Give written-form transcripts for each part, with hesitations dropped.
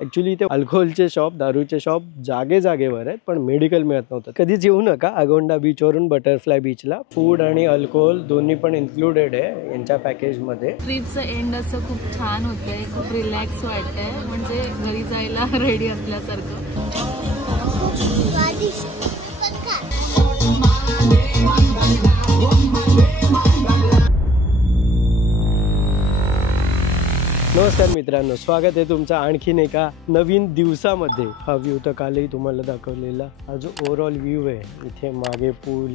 Actually इथे अल्कोहोलचे shop, दारूचे शॉप जागेवर आहेत, पण मेडिकल मिळत नव्हतं. कधीच येऊ नका अगोंडा बीचवरून बटरफ्लाय बीचला. फूड आणि अल्कोहोल दोन्ही पण इन्क्लुडेड आहे यांच्या पॅकेजमध्ये. ट्रिपचं एंड असं खूप छान होतंय, खूप रिलॅक्स वाटतंय, म्हणजे घरी जायला रेडी असल्यासारखं. नमस्कार मित्रांनो, स्वागत आहे तुमचं आणखीन एका नवीन दिवसामध्ये. हा व्ह्यू तर कालही तुम्हाला दाखवलेला. हा जो ओव्हरऑल व्ह्यू आहे, इथे मागे पूल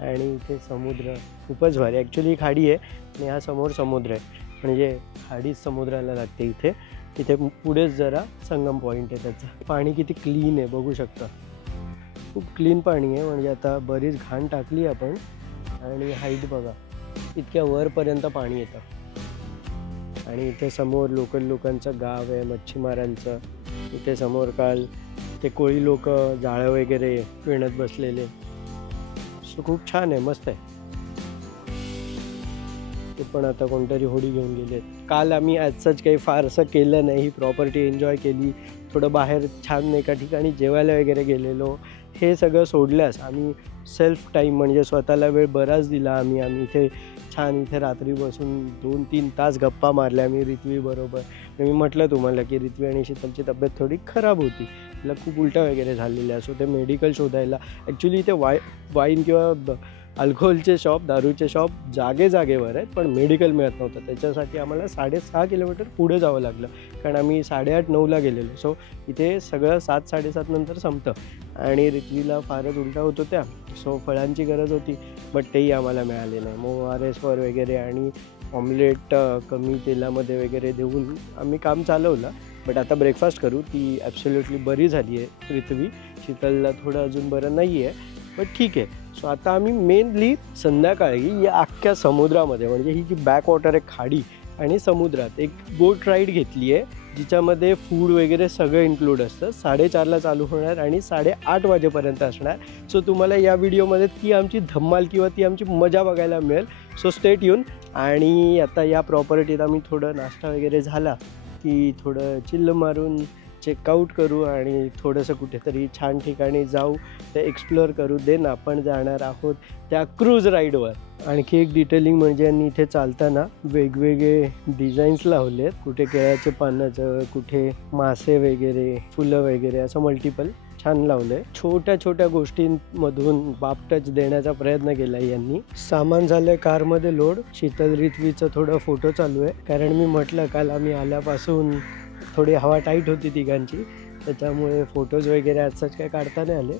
आणि इथे समुद्र खूपच भारी. ॲक्च्युली खाडी आहे आणि हा समोर समुद्र आहे, म्हणजे खाडीच समुद्राला लागते इथे. इथे पुढेच जरा संगम पॉईंट आहे त्याचा. पाणी किती क्लीन आहे बघू शकता, खूप क्लीन पाणी आहे. म्हणजे आता बरीच घाण टाकली आपण. आणि हाईट बघा, इतक्या वरपर्यंत पाणी येतं. आणि इथे समोर लोकल लोकांचं गाव आहे, मच्छीमारांचं. इथे समोर काल ते कोळी लोक जाळं वगैरे विणत बसलेले. सो खूप छान आहे, मस्त आहे. ते पण आता कोणतरी होडी घेऊन गेलेत. काल आम्ही ॲज सच काही फारसं केलं नाही, प्रॉपर्टी एन्जॉय केली. थोडं बाहेर छान एका ठिकाणी जेवायला वगैरे गेलेलो. हे सगळं सोडल्यास आम्ही सेल्फ टाईम म्हणजे स्वतःला वेळ बराच दिला. आम्ही इथे छान इथे रात्री बसून 2-3 तास गप्पा मारल्या मी रित्वी बरोबर. मी म्हटलं तुम्हाला की रित्वी आणि शीतलची तब्येत थोडी खराब होती, तिला खूप उलट्या वगैरे झालेल्या. सो ते मेडिकल शोधायला. ॲक्च्युली इथे वाईन किंवा अल्कोहोलचे शॉप, दारूचे शॉप जागेवर आहेत, पण मेडिकल मिळत नव्हतं. त्याच्यासाठी आम्हाला 6.5 किलोमीटर पुढे जावं लागलं, कारण आम्ही 8:30-9ला गेलेलो. सो इथे सगळं 7-7:30 नंतर संपतं. आणि रित्वीला फारच उलट्या होत होत्या. सो फळांची गरज होती, बट तेही आम्हाला मिळाले नाही. मग ORSवर वगैरे आणि ऑमलेट कमी तेलामध्ये वगैरे देऊन आम्ही काम चालवलं. बट आता ब्रेकफास्ट करू. ती ॲब्सोल्युटली बरी झाली आहे रित्वी. शीतलला थोडं अजून बरं नाही आहे, बट ठीक आहे. सो आता आम्ही मेनली संध्याकाळी या अख्ख्या समुद्रामध्ये, म्हणजे ही जी बॅकवॉटर आहे खाडी आणि समुद्रात, एक बोट राईड घेतली आहे, जिच्यामध्ये फूड वगैरे सगळं इन्क्लूड असतं. 4:30ला चालू होणार आणि 8:30 वाजेपर्यंत असणार. सो तुम्हाला या व्हिडिओमध्ये ती आमची धम्माल किंवा ती आमची मजा बघायला मिळेल. So stay tune. आणि आता या प्रॉपर्टीत आम्ही थोडं नाश्ता वगैरे झाला की थोडं चिल्ल मारून चेकआउट करू आणि थोडंसं कुठेतरी छान ठिकाणी जाऊ, ते एक्सप्लोअर करू. देन आपण जाणार आहोत त्या क्रूज राईडवर. आणखी एक डिटेलिंग म्हणजे यांनी इथे चालताना वेगवेगळे डिझाईन्स लावले आहेत. कुठे केळ्याचे पानाचं, कुठे मासे वगैरे, फुलं वगैरे, असं मल्टिपल छान लावलं आहे. छोट्या गोष्टींमधून बाप टच देण्याचा प्रयत्न केला आहे यांनी. सामान झालं कारमध्ये लोड. शीतल रित्वीचं थोडं फोटो चालू आहे, कारण मी म्हटलं काल आम्ही आल्यापासून थोडी हवा टाईट होती तिघांची, त्याच्यामुळे फोटोज वगैरे आजच काय काढता नाही आले.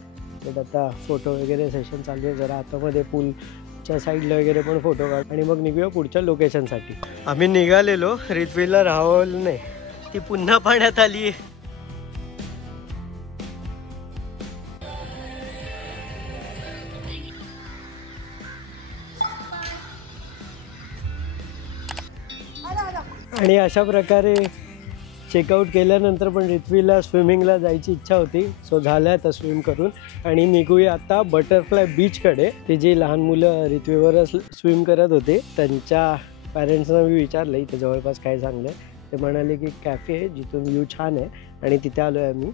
बट आता फोटो वगैरे सेशन चालू आहे. जरा आतामध्ये पूलच्या साईडला वगैरे पण फोटो काढ आणि मग निघूया पुढच्या लोकेशनसाठी. आम्ही निघालेलो, रित्वीला राहवलं नाही, ती पुन्हा पाण्यात आली. आणि अशा प्रकारे चेकआउट केल्यानंतर पण रित्वीला स्विमिंगला जायची इच्छा होती. सो झालं आता स्विम करून आणि निघूया आता बटरफ्लाय बीचकडे. ते जे लहान मुलं रित्वीवरच स्विम करत होते, त्यांच्या पॅरेंट्सना मी विचारलं इथे जवळपास काय चांगलं आहे. ते म्हणाले की कॅफे आहे जिथून व्ह्यू छान आहे, आणि तिथे आलो आहे आम्ही.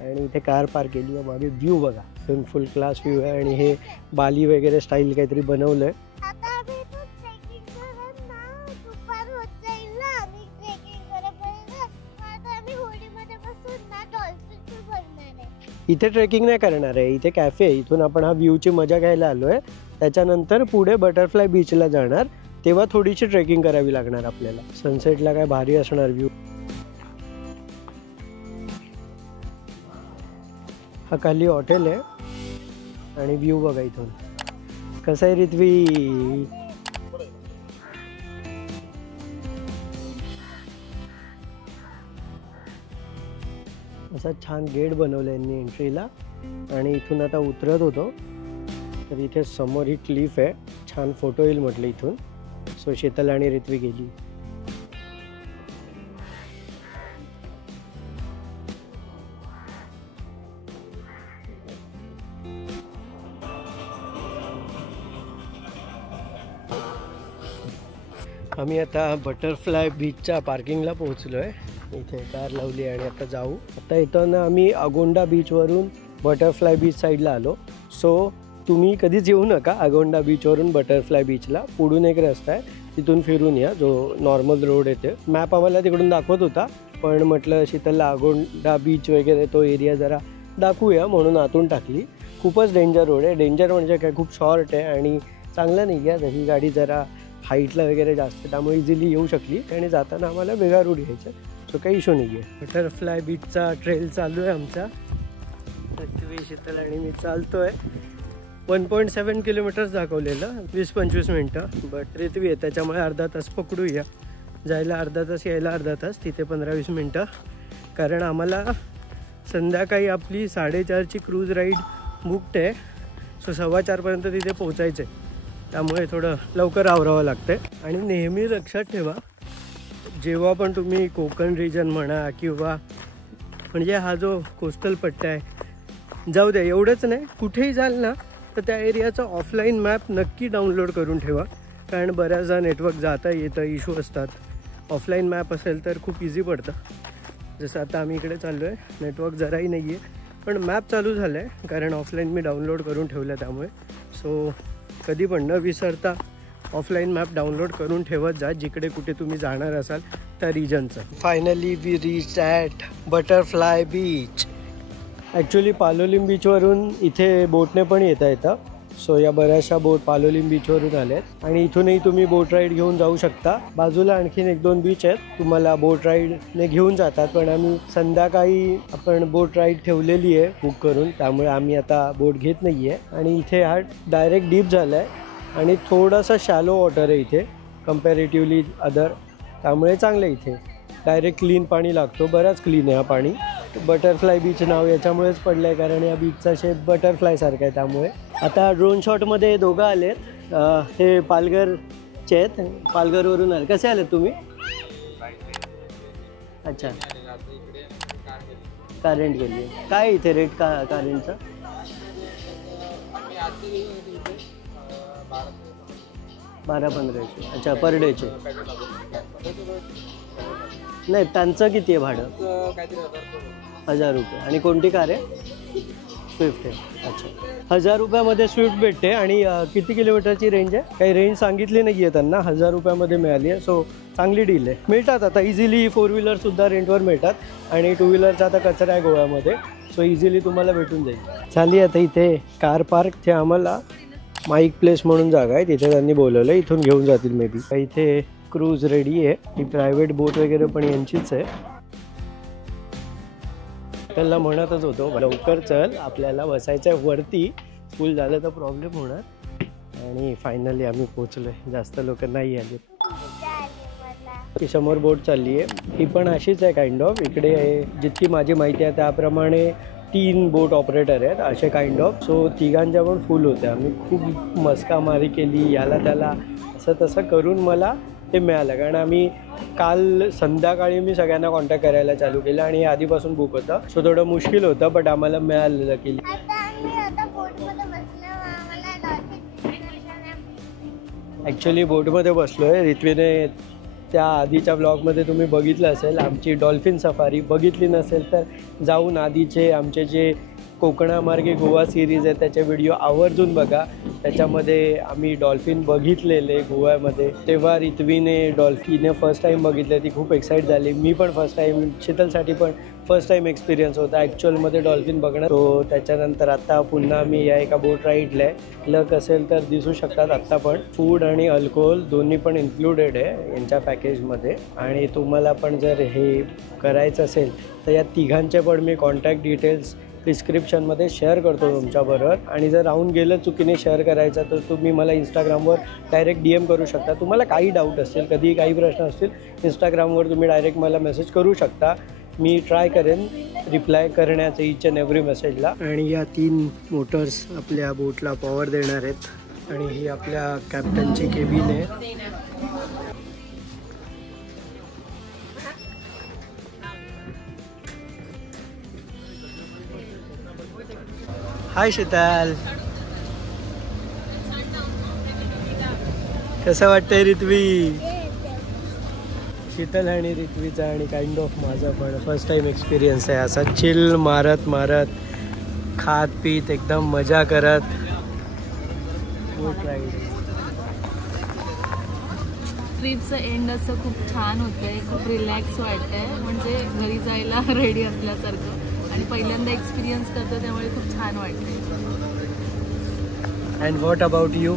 आणि इथे कार पार्क केली आहे. मागे व्ह्यू बघा, फुल क्लास व्ह्यू आहे. आणि हे बाली वगैरे स्टाईल काहीतरी बनवलं आहे. इथे ट्रेकिंग नाही करणार आहे, इथे कॅफे आहे. इथून आपण हा व्ह्यूची मजा घ्यायला आलो आहे. त्याच्यानंतर पुढे बटरफ्लाय बीचला जाणार, तेव्हा थोडीशी ट्रेकिंग करावी लागणार आपल्याला. सनसेटला काय भारी असणार व्ह्यू. हा खाली हॉटेल आहे आणि व्ह्यू बघा इथून कसं आहे रित्वी. असा छान गेट बनवलं यांनी एंट्रीला. आणि इथून आता उतरत होतो तर इथे समोर ही क्लिफ आहे, छान फोटो येईल म्हटलं इथून. सो शीतल आणि रित्वी गेली. आम्ही आता बटरफ्लाय बीचच्या पार्किंगला पोहोचलो आहे. इथे कार लावली आणि आता जाऊ. आता येताना आम्ही अगोंडा बीचवरून बटरफ्लाय बीच साईडला आलो. सो तुम्ही कधीच येऊ नका अगोंडा बीचवरून बटरफ्लाय बीचला. पुढून एक रस्ता आहे, तिथून फिरून या, जो नॉर्मल रोड येते. मॅप आम्हाला तिकडून दाखवत होता, पण म्हटलं शीतलला अगोंडा बीच वगैरे तो एरिया जरा दाखवूया म्हणून आतून टाकली. खूपच डेंजर रोड आहे. डेंजर म्हणजे काय, खूप शॉर्ट आहे आणि चांगलं नाही आहे. ही गाडी जरा हाईटला वगैरे जास्त, त्यामुळे इझिली येऊ शकली आणि जाताना आम्हाला वेगळा रूट घ्यायचा. सो काही इशू नाही आहे. बटरफ्लाय बीचचा ट्रेल चालू आहे आमचा. पृथ्वी, शीतल आणि मी चालतो आहे. 1.7 किलोमीटर्स दाखवलेलं, 20-25 मिनटं. बट पृथ्वी आहे त्याच्यामुळे अर्धा तास पकडूया. जायला अर्धा तास, यायला अर्धा तास, तिथे 15-20 मिनटं. कारण आम्हाला संध्याकाळी आपली 4:30ची क्रूज राईड बुकड आहे. सो 4:15पर्यंत तिथे पोचायचं आहे. त्यामुळे थोडं लवकर आवरावं लागतं. आणि नेहमी लक्षात ठेवा, जेव्हा पण तुम्ही कोकण रिजन म्हणा किंवा म्हणजे हा जो कोस्टल पट्टा आहे, जाऊ द्या एवढंच नाही, कुठेही जाल ना तर त्या एरियाचा ऑफलाईन मॅप नक्की डाउनलोड करून ठेवा. कारण बऱ्याचदा नेटवर्क जाता येतं, इश्यू असतात. ऑफलाईन मॅप असेल तर खूप इझी पडतं. जसं आता आम्ही इकडे चाललो आहे, नेटवर्क जराही नाही आहे, पण मॅप चालू झालं आहे कारण ऑफलाईन मी डाउनलोड करून ठेवलं त्यामुळे. सो कधी पण न विसरता ऑफलाईन मॅप डाउनलोड करून ठेवत जा जिकडे कुठे तुम्ही जाणार असाल त्या रिजनचं. Finally we reach at butterfly beach. Actually Palolem बीचवरून इथे बोटने पण येतं. सो या बऱ्याचशा बोट पालोलिम बीचवरून आल्यात आणि इथूनही तुम्ही बोट राईड घेऊन जाऊ शकता. बाजूला आणखीन 1-2 बीच आहेत, तुम्हाला बोट राईडने घेऊन जातात. पण आम्ही संध्याकाळी आपण बोट राईड ठेवलेली आहे बुक करून, त्यामुळे आम्ही आता बोट घेत नाही आहे. आणि इथे हा डायरेक्ट डीप झाला आहे आणि थोडासा शॅलो वॉटर आहे इथे कम्पॅरेटिव्हली अदर, त्यामुळे चांगलं आहे. इथे डायरेक्ट क्लीन पाणी लागतो, बराच क्लीन आहे हा पाणी. बटरफ्लाय बीच नाव याच्यामुळेच पडलं आहे कारण या बीचचा शेप बटरफ्लायसारखा आहे. त्यामुळे आता ड्रोन शॉटमध्ये दोघं आलेत. हे पालघरचे आहेत, पालघरवरून आले. कसे आलेत तुम्ही? अच्छा, कार रेंट केली. काय इथे रेट कार रेंटचा? 1200-1500. अच्छा, पर डेचे. नाही, त्यांचं किती आहे भाडं? 1000 रुपये. आणि कोणती कार आहे? स्विफ्ट आहे. अच्छा, 1000 रुपयामध्ये स्विफ्ट भेटते. आणि किती किलोमीटरची रेंज आहे? काही रेंज सांगितली नाही आहे त्यांना, 1000 रुपयामध्ये मिळाली आहे. सो चांगली डील आहे. मिळतात आता इझिली 4 व्हीलरसुद्धा रेंटवर मिळतात आणि 2 व्हीलरचा आता कचरा आहे गोव्यामध्ये, सो इझिली तुम्हाला भेटून जाईल. चालली आता इथे कार पार्क. ते आम्हाला माईक प्लेस म्हणून जागा आहे, तिथे त्यांनी बोलवलं, इथून घेऊन जातील मे बी. इथे क्रूज रेडी आहे. ही प्रायव्हेट बोट वगैरे पण यांचीच आहे. त्याला म्हणतच होतो लवकर चल, आपल्याला बसायचं आहे वरती, फुल झालं तर प्रॉब्लेम होणार. आणि फायनली आम्ही पोचलो आहे. जास्त लोक नाही आले. ही समोर बोट चालली आहे, ही पण अशीच आहे काइंड ऑफ. इकडे जितकी माझी माहिती आहे त्याप्रमाणे 3 बोट ऑपरेटर आहेत असे काइंड ऑफ. सो तिघांच्या पण फुल होत्या. आम्ही खूप मस्कामारी केली, याला त्याला असं तसं करून मला ते मिळालं. कारण आम्ही काल संध्याकाळी मी सगळ्यांना कॉन्टॅक्ट करायला चालू केलं आणि आधीपासून बुक होतं. सो थोडं मुश्किल होतं, बट आम्हाला मिळालेलं की. ॲक्च्युली बोटमध्ये बसलो आहे. रित्वीने त्या आधीच्या ब्लॉगमध्ये तुम्ही बघितलं असेल आमची डॉल्फिन सफारी. बघितली नसेल तर जाऊन आधीचे आमचे जे कोकणामार्गे गोवा सिरीज आहे त्याचे व्हिडिओ आवर्जून बघा. त्याच्यामध्ये आम्ही डॉल्फिन बघितलेले गोव्यामध्ये. तेव्हा रित्वीने डॉल्फिनने फर्स्ट टाईम बघितले, ती खूप एक्साइट झाली. मी पण फर्स्ट टाईम, शीतलसाठी पण फर्स्ट टाईम एक्सपिरियन्स होता ॲक्च्युअलमध्ये डॉल्फिन बघणं. तो त्याच्यानंतर आता पुन्हा मी या एका बोट राईडला आहे. लक असेल तर दिसू शकतात. आत्ता पण फूड आणि अल्कोहोल दोन्ही पण इन्क्लुडेड आहे यांच्या पॅकेजमध्ये. आणि तुम्हाला पण जर हे करायचं असेल तर या तिघांचे पण मी कॉन्टॅक्ट डिटेल्स डिस्क्रिप्शनमध्ये शेअर करतो तुमच्याबरोबर. आणि जर राहून गेलं चुकीने शेअर करायचं तर तुम्ही मला इंस्टाग्रामवर डायरेक्ट DM करू शकता. तुम्हाला काही डाऊट असतील, कधी काही प्रश्न असतील, इंस्टाग्रामवर तुम्ही डायरेक्ट मला मेसेज करू शकता. मी ट्राय करेन रिप्लाय करण्याचं ईच अँड एव्हरी मेसेजला. आणि या 3 मोटर्स आपल्या बोटला पॉवर देणार आहेत. आणि ही आपल्या कॅप्टनची केबिन आहे. हाय शीतल, कसं वाटतंय रित्वी? शीतल आणि रित्वीचा आणि काइंड ऑफ माझा पण फर्स्ट टाइम एक्सपिरियन्स आहे असा चिल मारत मारत खात पीत एकदम मजा करत बोट राईड. ट्रिपचं एंड असं खूप छान होतंय, खूप रिलॅक्स वाटतंय, म्हणजे घरी जायला रेडी असल्यासारखं आणि पहिल्यांदा एक्सपिरियन्स करतो त्यामुळे खूप छान वाटतंय. And what about you?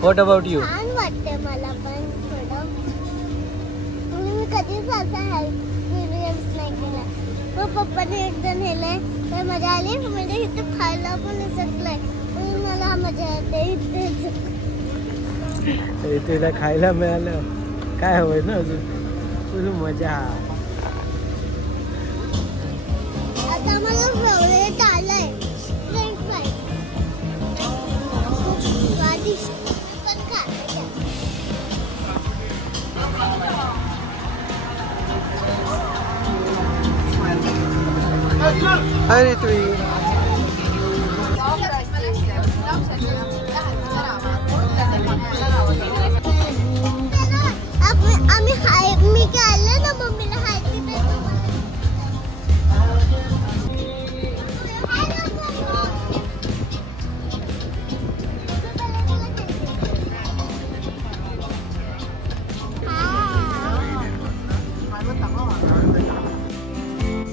What about you? छान वाटते मला पण थोडं. मी कधीच असा एक्सपिरियन्स नाही केला. मग पप्पाने एकदा नेलंय तर मजा आली. म्हणजे इथे खायला पण शकलंय, मला मजा येते इथेच. तुला खायला मिळालं काय हवंय ना अजून तुझं मजा. आता मला फेवरेट आलंय फ्रेंच फ्राय. खूप स्वादिष्ट पण खायचं. अरे तुम्ही मी खाल्लं ना मम्मीला खायची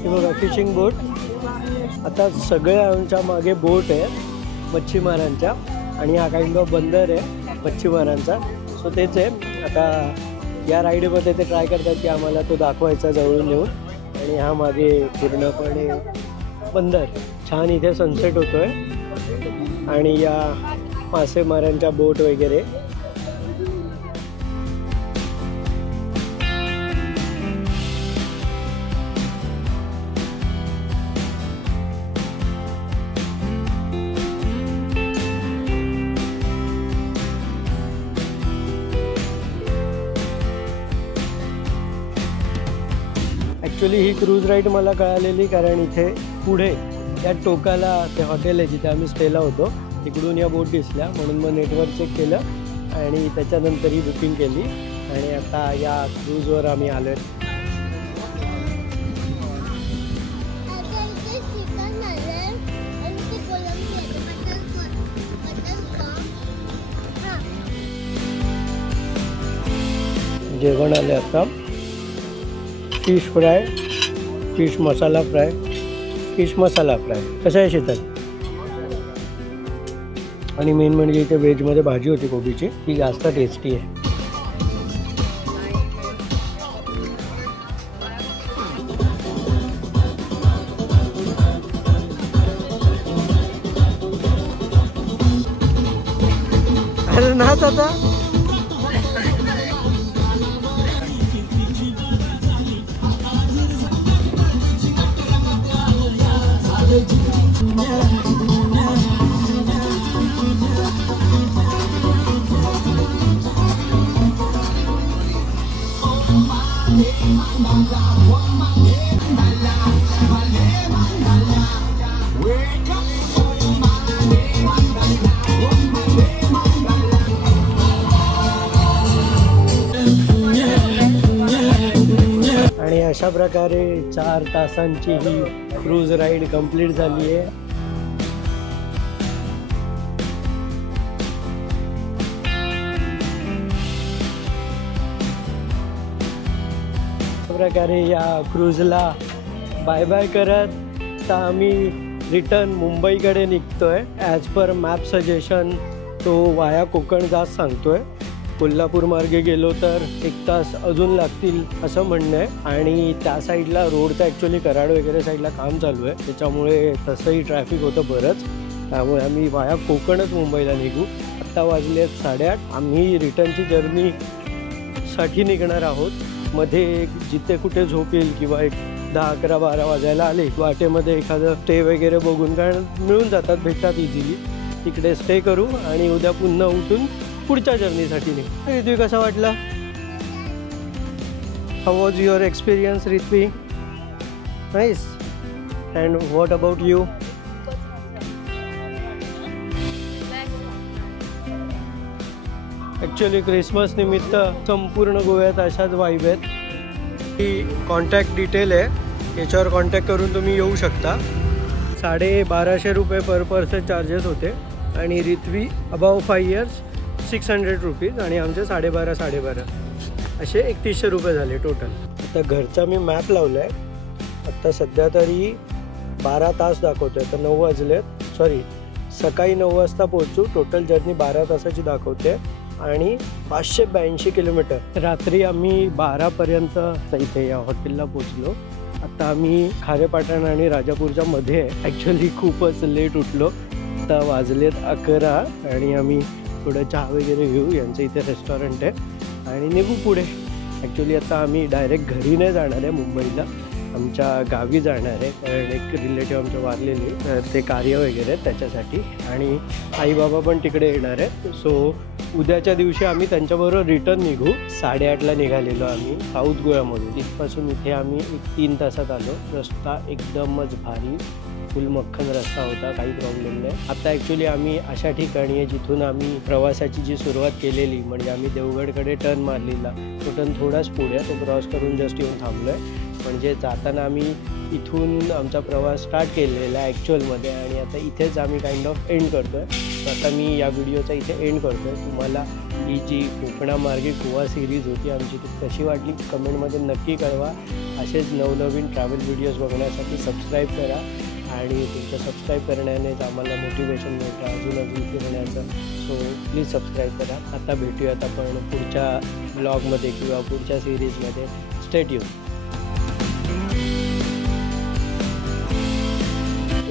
बघा फिशिंग बोट. आता सगळ्या आमच्या मागे बोट आहे मच्छीमारांच्या आणि हा काइंड ऑफ बंदर आहे मच्छीमारांचा. सो तेच आहे आता या राईडमध्ये ते ट्राय करतात की आम्हाला तो दाखवायचा जवळून येऊन. आणि हा मागे पूर्णपणे बंदर. छान इथे सनसेट होतोय आणि या मासेमारांच्या बोट वगैरे. ॲक्च्युली ही क्रूज राईड मला कळालेली कारण इथे पुढे या टोकाला ते हॉटेल आहे जिथे आम्ही स्टेला होतो तिकडून या बोट दिसल्या म्हणून मग नेटवर्क चेक केलं आणि त्याच्यानंतर ही बुकिंग केली आणि आता या क्रूजवर आम्ही आलो आहे. जेवण आले आता. फिश फ्राय, फिश मसाला फ्राय, फिश मसाला फ्राय. कसं आहे शीतल? आणि मेन म्हणजे इथे व्हेजमध्ये भाजी होती कोबीची ती जास्त टेस्टी आहे. अरे नाच आता. आणि अशा प्रकारे 4 तासांची ही क्रूज राईड कंप्लीट झाली आहे. प्रकारे या क्रूजला बाय बाय करत आता आम्ही रिटर्न मुंबईकडे निघतोय. ॲज पर मॅप सजेशन तो वाया कोकण जात सांगतोय. कोल्हापूर मार्गे गेलो तर 1 तास अजून लागतील असं म्हणणं आहे आणि त्या साईडला रोडचं ॲक्च्युली कराड वगैरे साईडला काम चालू आहे त्याच्यामुळे तसंही ट्रॅफिक होतं बरंच. त्यामुळे आम्ही वाया कोकणच मुंबईला निघू. आत्ता वाजले आहेत 8:30. आम्ही रिटर्नची जर्नीसाठी निघणार आहोत. मध्ये जिथे कुठे झोप येईल किंवा एक 10, 11, 12 वाजायला आले वाटेमध्ये एखादं स्टे वगैरे बघून कारण मिळून जातात भेटतात इझिली तिकडे स्टे करू आणि उद्या पुन्हा उठून पुढच्या जर्नीसाठी निघू. रित्वी कसा वाटला? How was your experience Ritvi? Nice. And what about you? Actually Christmas निमित्त संपूर्ण गोव्यात अशाच वाईब आहेत. ही कॉन्टॅक्ट डिटेल आहे, याच्यावर कॉन्टॅक्ट करून तुम्ही येऊ शकता. 1250 रुपये पर पर्सन चार्जेस होते आणि रिथवी अबाव 5 इयर्स 600 रुपीज आणि आमचे 1250 असे 3100 रुपये झाले टोटल. आता घरचा मी मॅप लावला आहे. आत्ता सध्या तरी 12 तास दाखवतो आहे. तर 9 वाजलेत, सॉरी सकाळी 9 वाजता पोहोचू. टोटल जर्नी 12 तासाची दाखवते आणि 582 किलोमीटर. रात्री आम्ही 12पर्यंत इथे या हॉटेलला पोचलो. आता आम्ही खारेपाटण आणि राजापूरच्या मध्ये आहे. ॲक्च्युली खूपच लेट उठलो. आता वाजलेत 11 आणि आम्ही थोडं चहा वगैरे घेऊ. यांचं इथे रेस्टॉरंट आहे आणि निघू पुढे. ॲक्च्युली आता आम्ही डायरेक्ट घरी नाही जाणार आहे, मुंबईला आमच्या गावी जाणार आहे. कारण एक रिलेटिव्ह आमचे वारलेले, तर ते कार्य वगैरे त्याच्यासाठी आणि आई बाबा पण तिकडे येणार आहेत. सो उद्याच्या दिवशी आम्ही त्यांच्याबरोबर रिटर्न निघू. 8:30ला निघालेलो आम्ही साऊथ गोव्यामधून. तिथपासून इथे आम्ही 3 तासात आलो. रस्ता एकदमच भारी, फुल मक्खन रस्ता होता, काही प्रॉब्लेम नाही. आता ॲक्च्युली आम्ही अशा ठिकाणी आहे जिथून आम्ही प्रवासाची जी सुरुवात केलेली, म्हणजे आम्ही देवगडकडे टर्न मारलेला, तो टर्न थोडाच पुढे तो क्रॉस करून जस्ट येऊन थांबलो आहे. म्हणजे जाताना आम्ही इथून आमचा प्रवास स्टार्ट केलेला आहे ॲक्च्युअलमध्ये आणि आता इथेच आम्ही काइंड ऑफ एंड करतो आहे. तर आता मी या व्हिडिओचा इथे एंड करतो आहे. तुम्हाला ही जी कोकणामार्गे गोवा सिरीज होती आमची ती कशी वाटली कमेंटमध्ये नक्की कळवा. असेच नवनवीन ट्रॅव्हल व्हिडिओज बघण्यासाठी सबस्क्राईब करा आणि तुमचं सबस्क्राईब करण्यानेच आम्हाला मोटिवेशन मिळतं अजून फिरण्याचं. सो प्लीज सबस्क्राईब करा. आता भेटूयात आपण पुढच्या ब्लॉगमध्ये किंवा पुढच्या सिरीजमध्ये. Stay tune.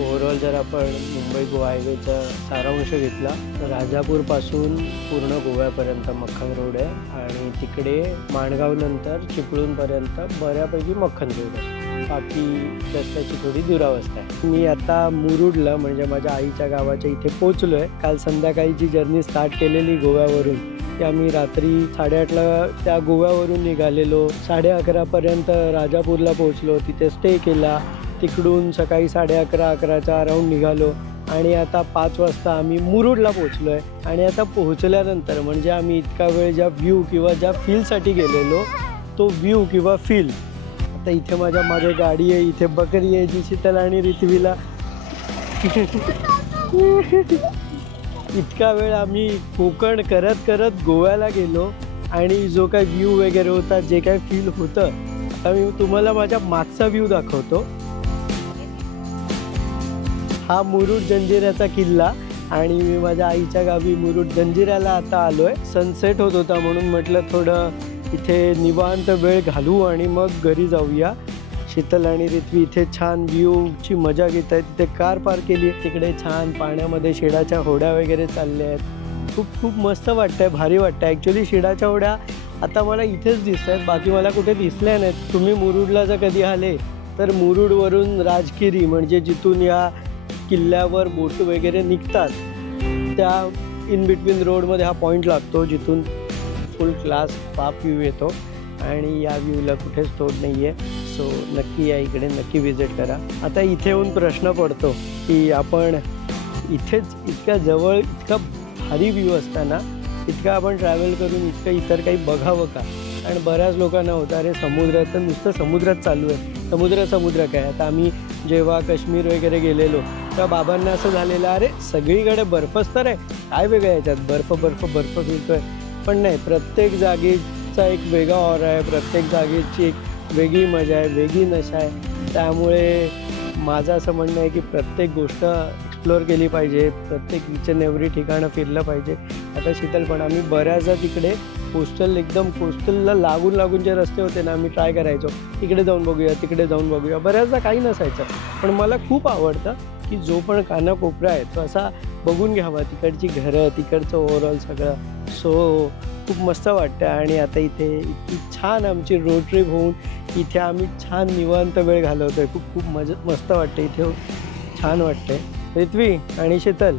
ओव्हरऑल जर आपण मुंबई गोवा हायवेचा सारांश घेतला तर राजापूरपासून पूर्ण गोव्यापर्यंत मक्खन रोड आहे आणि तिकडे माणगावनंतर चिपळूणपर्यंत बऱ्यापैकी मक्खन रोड आहे. बाकी रस्त्याची थोडी दुरावस्था आहे. मी आता मुरुडला म्हणजे माझ्या आईच्या गावाच्या इथे पोचलो आहे. काल संध्याकाळी जी जर्नी स्टार्ट केलेली गोव्यावरून ती आम्ही रात्री 8:30ला त्या गोव्यावरून निघालेलो. 11:30पर्यंत राजापूरला पोचलो, तिथे स्टे केला. तिकडून सकाळी 11:30-11च्या अराऊंड निघालो आणि आता 5 वाजता आम्ही मुरुडला पोचलो आहे. आणि आता पोहोचल्यानंतर म्हणजे आम्ही इतका वेळ ज्या व्ह्यू किंवा ज्या फीलसाठी गेलेलो तो व्ह्यू किंवा फील. आता इथे माझ्या मागे गाडी आहे, इथे बकरी आहे जी शीतल आणि रिथवीला इतका वेळ आम्ही कोकण करत करत गोव्याला गेलो आणि जो काही व्ह्यू वगैरे होता, जे काही फील होतं, आता मी तुम्हाला माझ्या मागचा व्ह्यू दाखवतो. हा मुरुड जंजिऱ्याचा किल्ला आणि मी माझ्या आईच्या गावी मुरुड जंजिऱ्याला आता आलो आहे. सनसेट होत होता म्हणून म्हटलं थोडं इथे निवांत वेळ घालवू आणि मग घरी जाऊया. शीतल आणि रिथवी इथे छान व्ह्यूची मजा घेत आहेत. तिथे कार पार्क केली आहे, तिकडे छान पाण्यामध्ये शिडाच्या होड्या वगैरे चालल्या आहेत. खूप मस्त वाटतं आहे, भारी वाटतं आहे. ॲक्च्युली शिडाच्या होड्या आता मला इथेच दिसत आहेत, बाकी मला कुठे दिसल्या नाहीत. तुम्ही मुरुडला जर कधी आले तर मुरुडवरून राजगिरी म्हणजे जिथून या किल्ल्यावर बोट वगैरे निघतात त्या इन बिटवीन रोडमध्ये हा पॉईंट लागतो जिथून फुल क्लास पाप व्ह्यू येतो आणि या व्ह्यूला कुठेच तोड नाही आहे. सो नक्की या इकडे नक्की विजिट करा. आता इथे येऊन प्रश्न पडतो की आपण इथेच इतक्या जवळ इतका भारी व्ह्यू असताना इतका आपण ट्रॅव्हल करून इतकं इतर काही बघावं का. आणि बऱ्याच लोकांना होतं अरे समुद्र तर नुसतं समुद्रात चालू आहे, समुद्र काय. आता आम्ही जेव्हा काश्मीर वगैरे गेलेलो तेव्हा बाबांना असं झालेलं अरे सगळीकडे बर्फच तर आहे, काय वेगळं याच्यात बर्फ फिरतोय. पण नाही, प्रत्येक जागेचा एक वेगळा ऑरा आहे, प्रत्येक जागेची एक वेगळी मजा आहे, वेगळी नशा आहे. त्यामुळे माझं असं म्हणणं आहे की प्रत्येक गोष्ट एक्सप्लोअर केली पाहिजे, प्रत्येक इच अँड एव्हरी ठिकाणं फिरलं पाहिजे. आता शीतल पण आम्ही बऱ्याचदा तिकडे एकदम कोस्टलला लागून जे रस्ते होते ना, आम्ही ट्राय करायचो तिकडे जाऊन बघूया. बऱ्याचदा काही नसायचं, पण मला खूप आवडतं की जो पण कानाकोपरा आहे तो असा बघून घ्यावा, तिकडची घरं, तिकडचं ओव्हरऑल सगळं. सो खूप मस्त वाटतं. आणि आता इथे इतकी छान आमची रोड ट्रिप होऊन इथे आम्ही छान निवांत वेळ घालवतो आहे. खूप मस्त वाटतं इथे, छान वाटतंय. रिथवी आणि शीतल,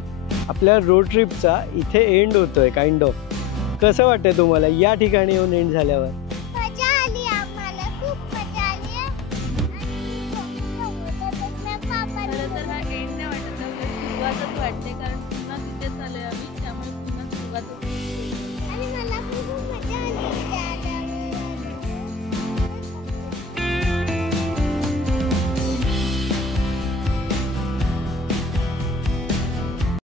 आपल्या रोड ट्रिपचा इथे एंड होतोय काइंड ऑफ. कसं वाटतंय तुम्हाला या ठिकाणी येऊन एंड झाल्यावर?